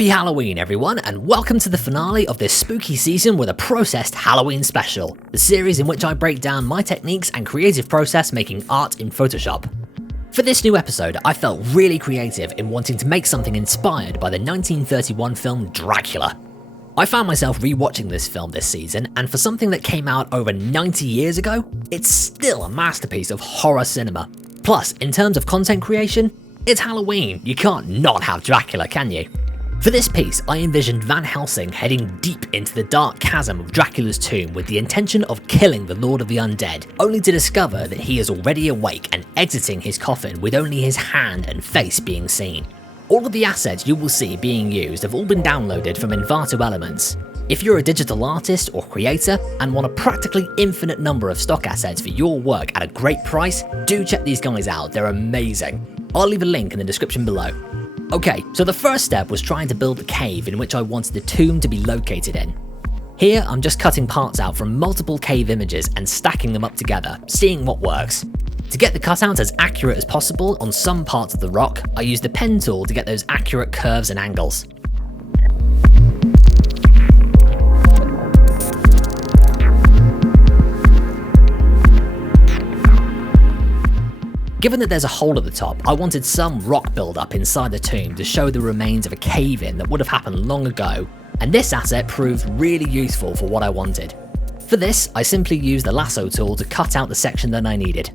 Happy Halloween everyone, and welcome to the finale of this spooky season with a processed Halloween special, the series in which I break down my techniques and creative process making art in Photoshop. For this new episode, I felt really creative in wanting to make something inspired by the 1931 film Dracula. I found myself rewatching this film this season, and for something that came out over 90 years ago, it's still a masterpiece of horror cinema. Plus, in terms of content creation, it's Halloween, you can't not have Dracula, can you? For this piece, I envisioned Van Helsing heading deep into the dark chasm of Dracula's tomb with the intention of killing the Lord of the Undead, only to discover that he is already awake and exiting his coffin with only his hand and face being seen. All of the assets you will see being used have all been downloaded from Envato Elements. If you're a digital artist or creator and want a practically infinite number of stock assets for your work at a great price, do check these guys out, they're amazing. I'll leave a link in the description below. Okay, so the first step was trying to build a cave in which I wanted the tomb to be located in. Here I'm just cutting parts out from multiple cave images and stacking them up together, seeing what works. To get the cutout as accurate as possible on some parts of the rock, I used the pen tool to get those accurate curves and angles. Given that there's a hole at the top, I wanted some rock build-up inside the tomb to show the remains of a cave-in that would have happened long ago, and this asset proved really useful for what I wanted. For this, I simply used the lasso tool to cut out the section that I needed.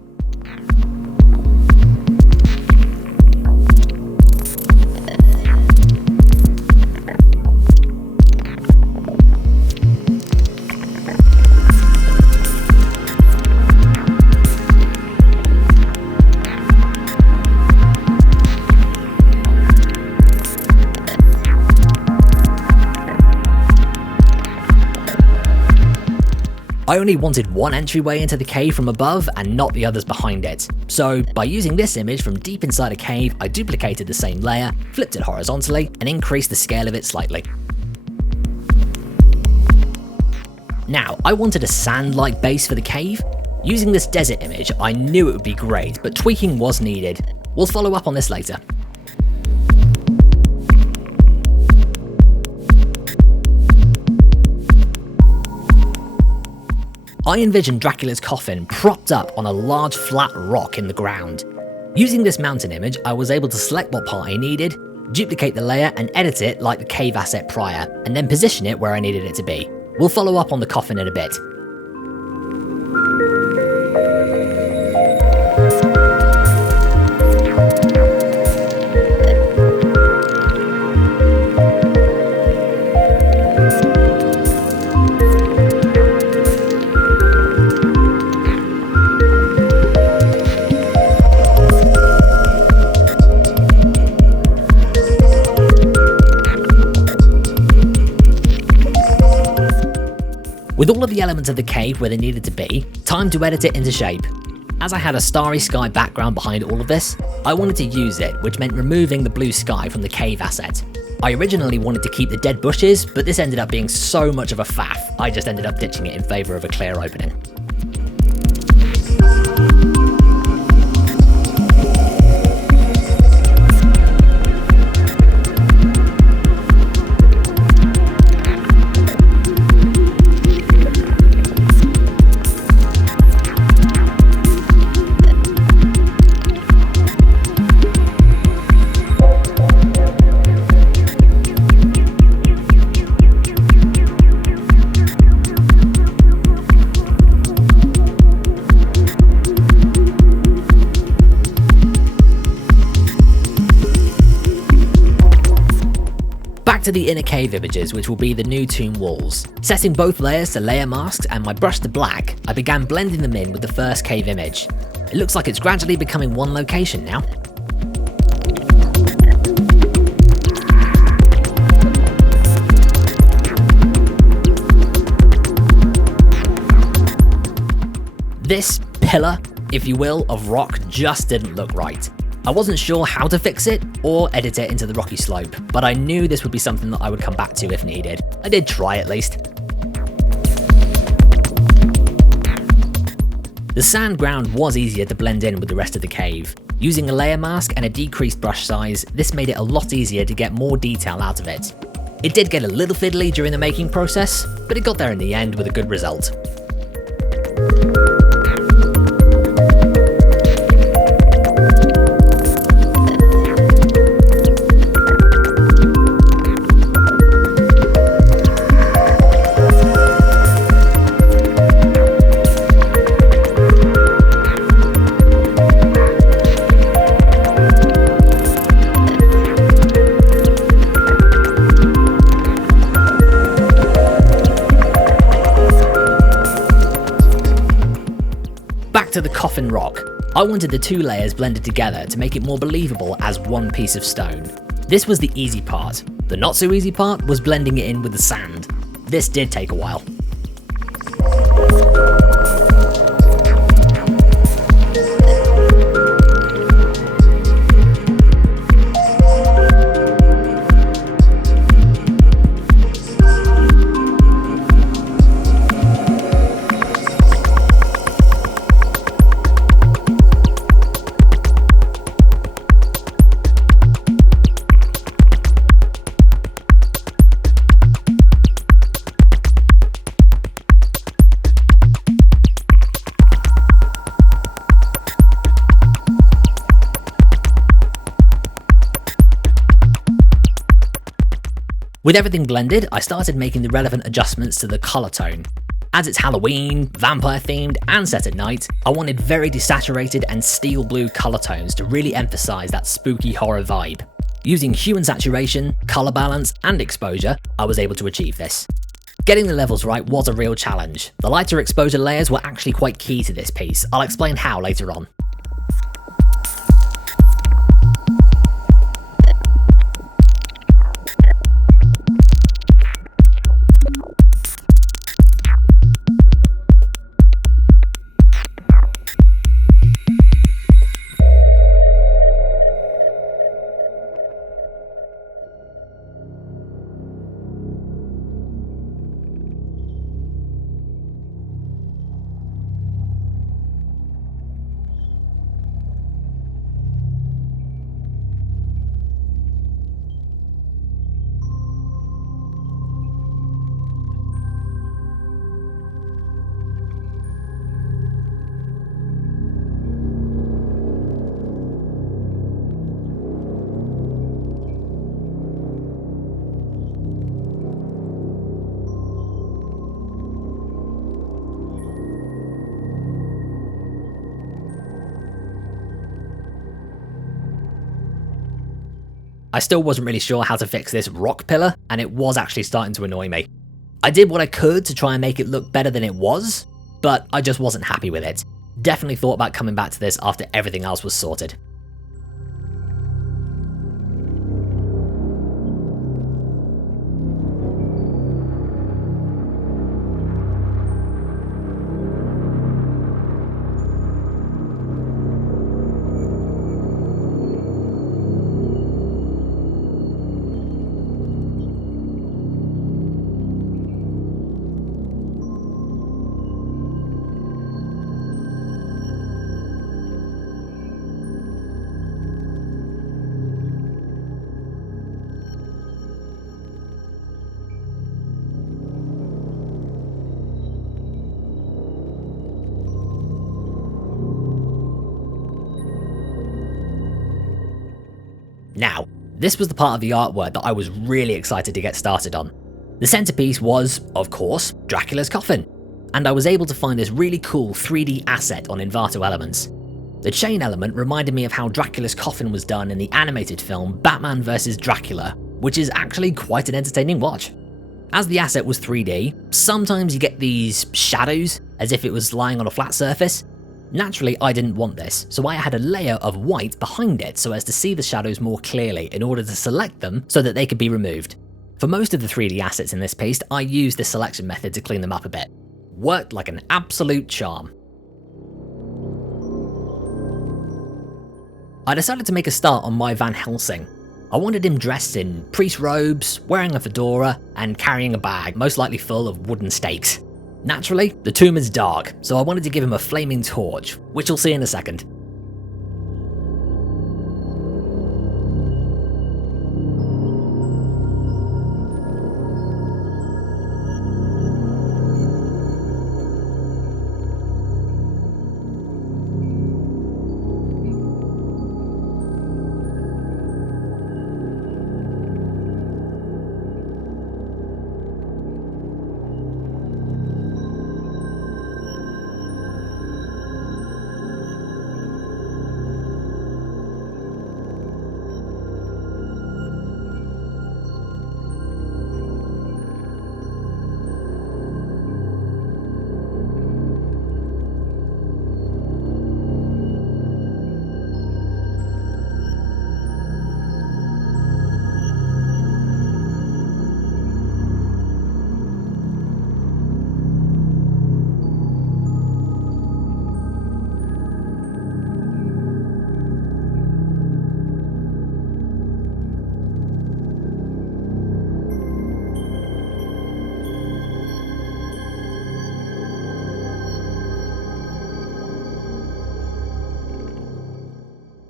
I only wanted one entryway into the cave from above and not the others behind it. So by using this image from deep inside a cave, I duplicated the same layer, flipped it horizontally, and increased the scale of it slightly. Now, I wanted a sand-like base for the cave. Using this desert image, I knew it would be great, but tweaking was needed. We'll follow up on this later. I envisioned Dracula's coffin propped up on a large flat rock in the ground. Using this mountain image, I was able to select what part I needed, duplicate the layer and edit it like the cave asset prior, and then position it where I needed it to be. We'll follow up on the coffin in a bit. With all of the elements of the cave where they needed to be, time to edit it into shape. As I had a starry sky background behind all of this, I wanted to use it, which meant removing the blue sky from the cave asset. I originally wanted to keep the dead bushes, but this ended up being so much of a faff, I just ended up ditching it in favour of a clear opening. To the inner cave images, which will be the new tomb walls. Setting both layers to layer masks and my brush to black, I began blending them in with the first cave image. It looks like it's gradually becoming one location now. This pillar, if you will, of rock just didn't look right. I wasn't sure how to fix it or edit it into the rocky slope, but I knew this would be something that I would come back to if needed. I did try at least. The sand ground was easier to blend in with the rest of the cave. Using a layer mask and a decreased brush size, this made it a lot easier to get more detail out of it. It did get a little fiddly during the making process, but it got there in the end with a good result. To the coffin rock. I wanted the two layers blended together to make it more believable as one piece of stone. This was the easy part. The not so easy part was blending it in with the sand. This did take a while. With everything blended, I started making the relevant adjustments to the colour tone. As it's Halloween, vampire themed, and set at night, I wanted very desaturated and steel blue colour tones to really emphasise that spooky horror vibe. Using hue and saturation, colour balance, and exposure, I was able to achieve this. Getting the levels right was a real challenge. The lighter exposure layers were actually quite key to this piece. I'll explain how later on. I still wasn't really sure how to fix this rock pillar, and it was actually starting to annoy me. I did what I could to try and make it look better than it was, but I just wasn't happy with it. Definitely thought about coming back to this after everything else was sorted. Now, this was the part of the artwork that I was really excited to get started on. The centerpiece was, of course, Dracula's coffin, and I was able to find this really cool 3D asset on Envato Elements. The chain element reminded me of how Dracula's coffin was done in the animated film Batman vs. Dracula, which is actually quite an entertaining watch. As the asset was 3D, sometimes you get these shadows as if it was lying on a flat surface. Naturally, I didn't want this, so I had a layer of white behind it so as to see the shadows more clearly in order to select them so that they could be removed. For most of the 3D assets in this piece, I used this selection method to clean them up a bit. Worked like an absolute charm. I decided to make a start on my Van Helsing. I wanted him dressed in priest robes, wearing a fedora, and carrying a bag, most likely full of wooden stakes. Naturally, the tomb is dark, so I wanted to give him a flaming torch, which you'll see in a second.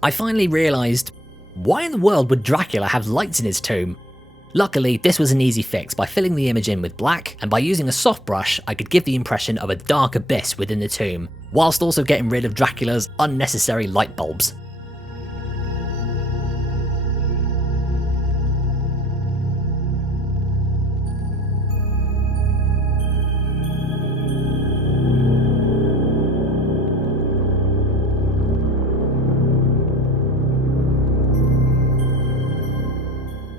I finally realised, why in the world would Dracula have lights in his tomb? Luckily, this was an easy fix by filling the image in with black, and by using a soft brush, I could give the impression of a dark abyss within the tomb, whilst also getting rid of Dracula's unnecessary light bulbs.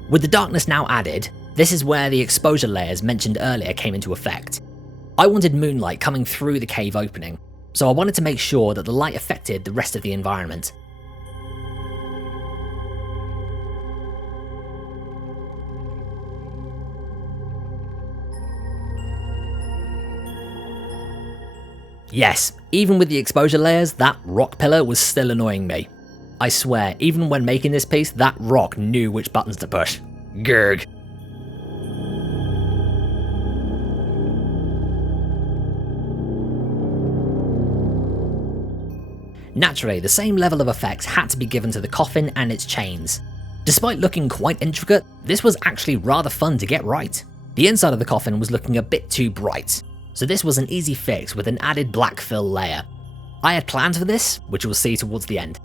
With the darkness now added, this is where the exposure layers mentioned earlier came into effect. I wanted moonlight coming through the cave opening, so I wanted to make sure that the light affected the rest of the environment. Yes, even with the exposure layers, that rock pillar was still annoying me. I swear, even when making this piece, that rock knew which buttons to push. Grr. Naturally, the same level of effects had to be given to the coffin and its chains. Despite looking quite intricate, this was actually rather fun to get right. The inside of the coffin was looking a bit too bright, so this was an easy fix with an added black fill layer. I had plans for this, which we'll see towards the end.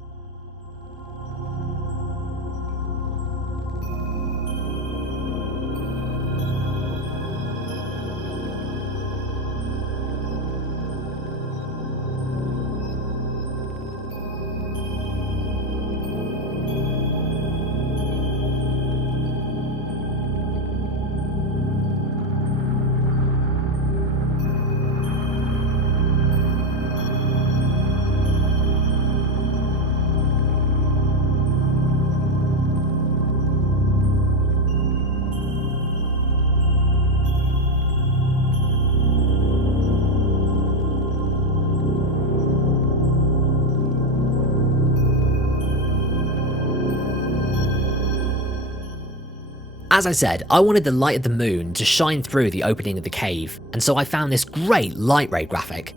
As I said, I wanted the light of the moon to shine through the opening of the cave, and so I found this great light ray graphic.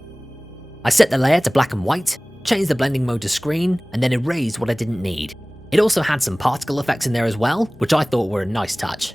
I set the layer to black and white, changed the blending mode to screen, and then erased what I didn't need. It also had some particle effects in there as well, which I thought were a nice touch.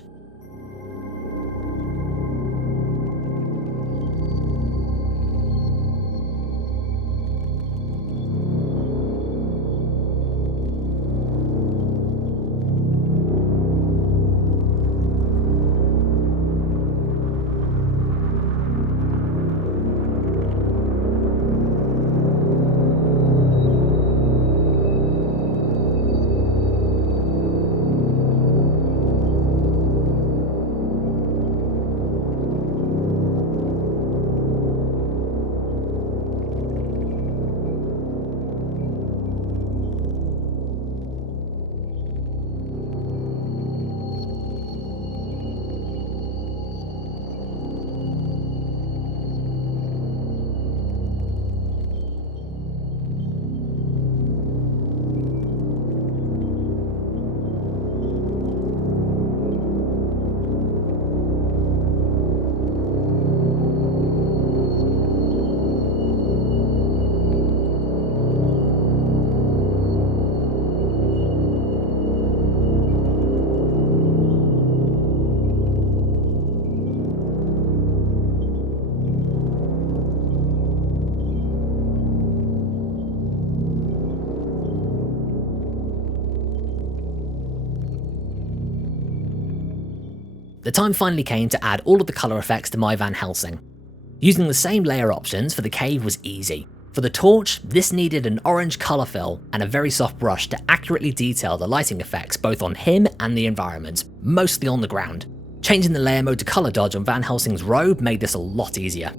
the time finally came to add all of the colour effects to my Van Helsing. Using the same layer options for the cave was easy. For the torch, this needed an orange colour fill and a very soft brush to accurately detail the lighting effects both on him and the environment, mostly on the ground. Changing the layer mode to colour dodge on Van Helsing's robe made this a lot easier.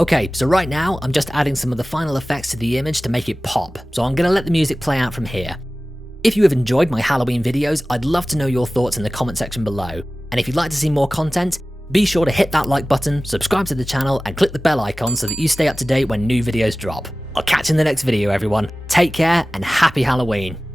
Okay, so right now I'm just adding some of the final effects to the image to make it pop, so I'm going to let the music play out from here. If you have enjoyed my Halloween videos, I'd love to know your thoughts in the comment section below, and if you'd like to see more content, be sure to hit that like button, subscribe to the channel, and click the bell icon so that you stay up to date when new videos drop. I'll catch you in the next video everyone, take care and happy Halloween!